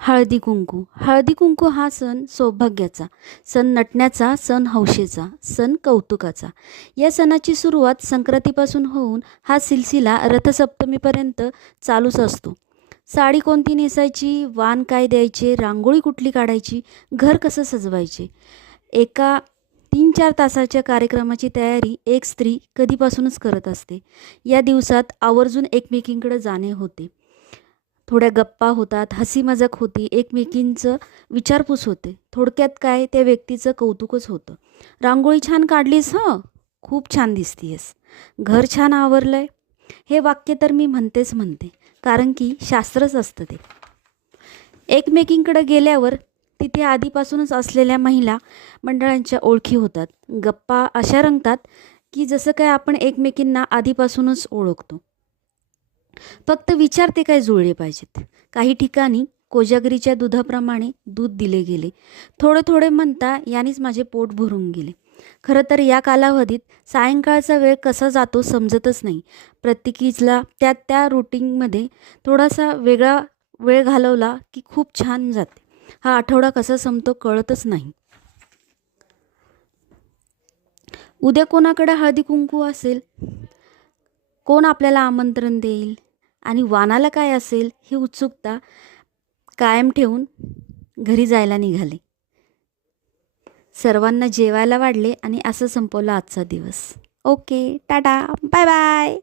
हळदी कुंकू. हळदी कुंकू हा सण सौभाग्याचा, सण नटण्याचा, सण हौशेचा, सण कौतुकाचा. या सणाची सुरुवात संक्रांतीपासून होऊन हा सिलसिला रथसप्तमीपर्यंत चालूच असतो. साडी कोणती नेसायची, वाण काय द्यायचे, रांगोळी कुठली काढायची, घर कसं सजवायचे, एका 3-4 तासाच्या कार्यक्रमाची तयारी एक स्त्री कधीपासूनच करत असते. या दिवसात आवर्जून एकमेकींकडे जाणे होते. थोड्या गप्पा होतात, हसी मजाक होती, एकमेकींचं विचारपूस होते. थोडक्यात काय, त्या व्यक्तीचं कौतुकच होतं. रांगोळी छान काढलीस हं, खूप छान दिसतीयस, घर छान आवरलंय. हे वाक्य तर मी म्हणतेच म्हणते, कारण की शास्त्रच असतं ते. एकमेकींकडे गेल्यावर तिथे आधीपासूनच असलेल्या महिला मंडळांच्या ओळखी होतात. गप्पा अशा रंगतात की जसं काय आपण एकमेकींना आधीपासूनच ओळखतो. फक्त विचार ते काय जुळले पाहिजेत. काही ठिकाणी कोजागरीच्या दुधाप्रमाणे दूध दिले गेले. थोडे थोडे म्हणता यानेच माझे पोट भरून गेले. खरं तर या कालावधीत सायंकाळचा वेळ कसा जातो समजतच नाही. प्रत्येकीला त्या रुटीनमध्ये थोडासा वेगळा वेळ घालवला की खूप छान जाते. हा आठवडा कसा संपतो कळतच नाही. उद्या कोणाकडे हळदी कुंकू असेल, कोण आपल्याला आमंत्रण देईल आणि वाणाला काय असेल ही उत्सुकता कायम ठेवून घरी जायला निघाले. सर्वांना जेवायला वाढले आणि असं संपवला आजचा दिवस. Okay, tata, bye bye.